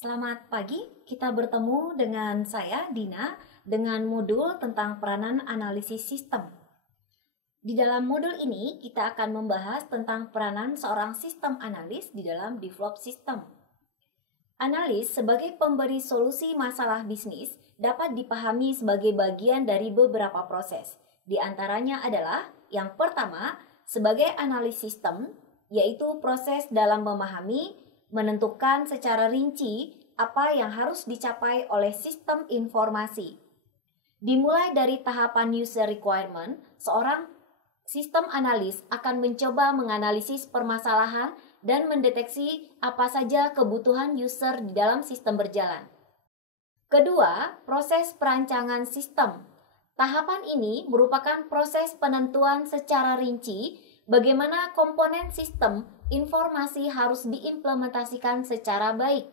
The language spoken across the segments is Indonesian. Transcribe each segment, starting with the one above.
Selamat pagi, kita bertemu dengan saya, Dina, dengan modul tentang peranan analisis sistem. Di dalam modul ini, kita akan membahas tentang peranan seorang sistem analis di dalam develop system. Analis sebagai pemberi solusi masalah bisnis dapat dipahami sebagai bagian dari beberapa proses. Di antaranya adalah, yang pertama, sebagai analis sistem, yaitu proses dalam memahami, menentukan secara rinci apa yang harus dicapai oleh sistem informasi. Dimulai dari tahapan user requirement, seorang sistem analis akan mencoba menganalisis permasalahan dan mendeteksi apa saja kebutuhan user di dalam sistem berjalan. Kedua, proses perancangan sistem. Tahapan ini merupakan proses penentuan secara rinci bagaimana komponen sistem informasi harus diimplementasikan secara baik.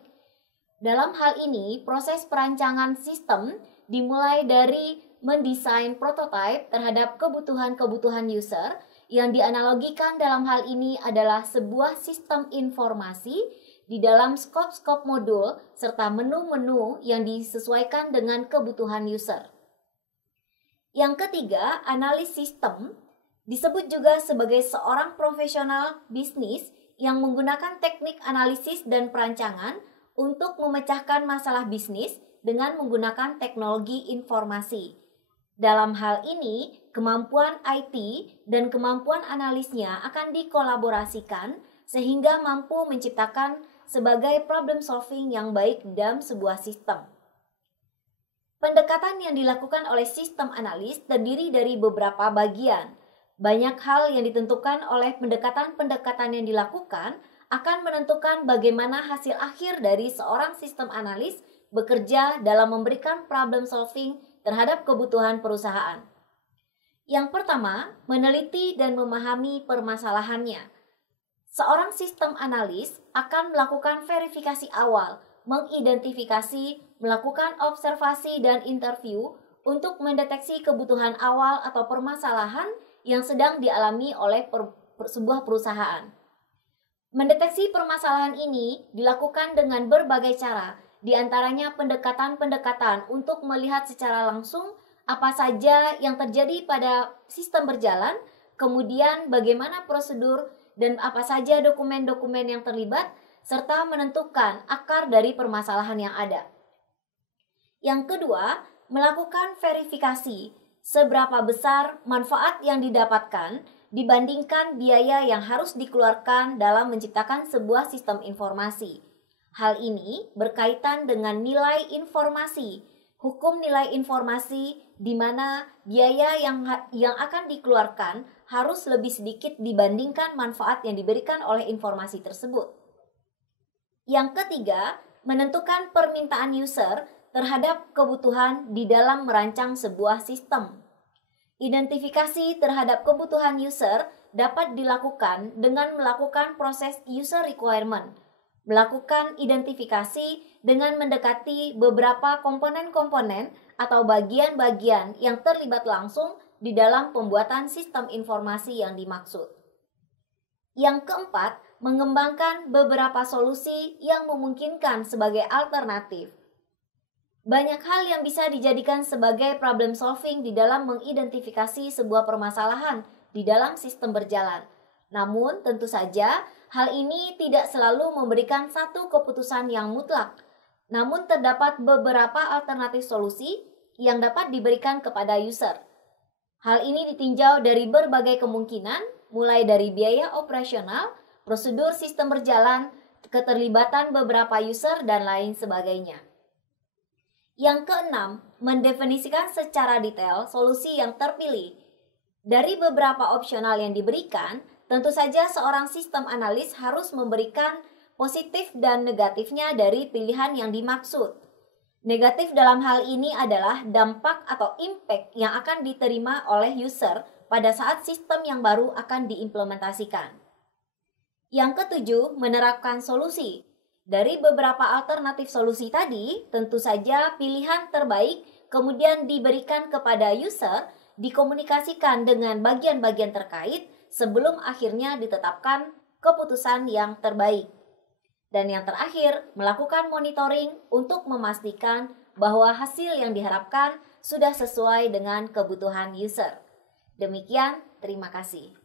Dalam hal ini, proses perancangan sistem dimulai dari mendesain prototipe terhadap kebutuhan-kebutuhan user yang dianalogikan dalam hal ini adalah sebuah sistem informasi di dalam skop-skop modul serta menu-menu yang disesuaikan dengan kebutuhan user. Yang ketiga, analis sistem disebut juga sebagai seorang profesional bisnis yang menggunakan teknik analisis dan perancangan untuk memecahkan masalah bisnis dengan menggunakan teknologi informasi. Dalam hal ini, kemampuan IT dan kemampuan analisnya akan dikolaborasikan sehingga mampu menciptakan sebagai problem solving yang baik dalam sebuah sistem. Pendekatan yang dilakukan oleh sistem analis terdiri dari beberapa bagian. Banyak hal yang ditentukan oleh pendekatan-pendekatan yang dilakukan akan menentukan bagaimana hasil akhir dari seorang sistem analis bekerja dalam memberikan problem solving terhadap kebutuhan perusahaan. Yang pertama, meneliti dan memahami permasalahannya. Seorang sistem analis akan melakukan verifikasi awal, mengidentifikasi, melakukan observasi dan interview untuk mendeteksi kebutuhan awal atau permasalahan yang sedang dialami oleh sebuah perusahaan. Mendeteksi permasalahan ini dilakukan dengan berbagai cara, di antaranya pendekatan-pendekatan untuk melihat secara langsung apa saja yang terjadi pada sistem berjalan, kemudian bagaimana prosedur dan apa saja dokumen-dokumen yang terlibat, serta menentukan akar dari permasalahan yang ada. Yang kedua, melakukan verifikasi seberapa besar manfaat yang didapatkan dibandingkan biaya yang harus dikeluarkan dalam menciptakan sebuah sistem informasi. Hal ini berkaitan dengan nilai informasi, hukum nilai informasi di mana biaya yang akan dikeluarkan harus lebih sedikit dibandingkan manfaat yang diberikan oleh informasi tersebut. Yang ketiga, menentukan permintaan user terhadap kebutuhan di dalam merancang sebuah sistem. Identifikasi terhadap kebutuhan user dapat dilakukan dengan melakukan proses user requirement, melakukan identifikasi dengan mendekati beberapa komponen-komponen atau bagian-bagian yang terlibat langsung di dalam pembuatan sistem informasi yang dimaksud. Yang keempat, mengembangkan beberapa solusi yang memungkinkan sebagai alternatif. Banyak hal yang bisa dijadikan sebagai problem solving di dalam mengidentifikasi sebuah permasalahan di dalam sistem berjalan. Namun, tentu saja hal ini tidak selalu memberikan satu keputusan yang mutlak. Namun, terdapat beberapa alternatif solusi yang dapat diberikan kepada user. Hal ini ditinjau dari berbagai kemungkinan, mulai dari biaya operasional, prosedur sistem berjalan, keterlibatan beberapa user, dan lain sebagainya. Yang keenam, mendefinisikan secara detail solusi yang terpilih. Dari beberapa opsional yang diberikan, tentu saja seorang sistem analis harus memberikan positif dan negatifnya dari pilihan yang dimaksud. Negatif dalam hal ini adalah dampak atau impact yang akan diterima oleh user pada saat sistem yang baru akan diimplementasikan. Yang ketujuh, menerapkan solusi. Dari beberapa alternatif solusi tadi, tentu saja pilihan terbaik kemudian diberikan kepada user, dikomunikasikan dengan bagian-bagian terkait sebelum akhirnya ditetapkan keputusan yang terbaik. Dan yang terakhir, melakukan monitoring untuk memastikan bahwa hasil yang diharapkan sudah sesuai dengan kebutuhan user. Demikian, terima kasih.